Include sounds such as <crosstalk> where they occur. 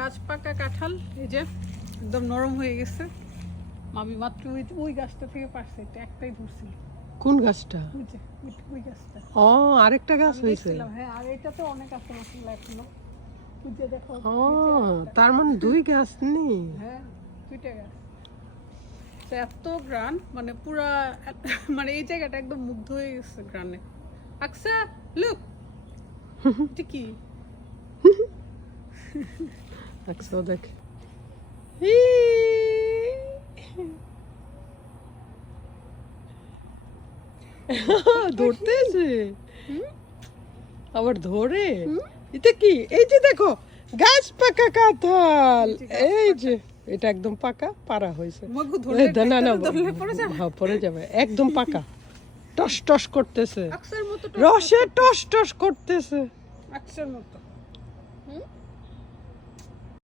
গাছ পাকা কাঁঠাল এই যে একদম নরম হয়ে গেছে। আমি মাত্র ওই ওই গাছটা থেকে পারছে এটা একটাই ধরছিল। কোন গাছটা? ওই গাছটা। ও আরেকটা গাছ হয়েছে। হ্যাঁ আর এটা তো অনেক আছে মাসাল্লাহ এখনও। ও তার মানে দুই গাছ নেই হ্যাঁ দুইটা গাছ। এত গ্রান মানে পুরা মানে এই জায়গাটা একদম মুগ্ধ হয়ে গেছে গ্রানে আকসা লুক। এটা কি? <laughs> আচ্ছা দেখ ধরতেছে আবার ধরে এটা কি এই যে দেখো গাছ পাকা কাঁঠাল। এই যে এটা একদম পাকা পারা হয়েছে। না না ধরলে পড়ে যাবে। হ্যাঁ, পড়ে যাবে। একদম পাকা। টস টস করতেছে। রসে টস টস করতেছে। মতো।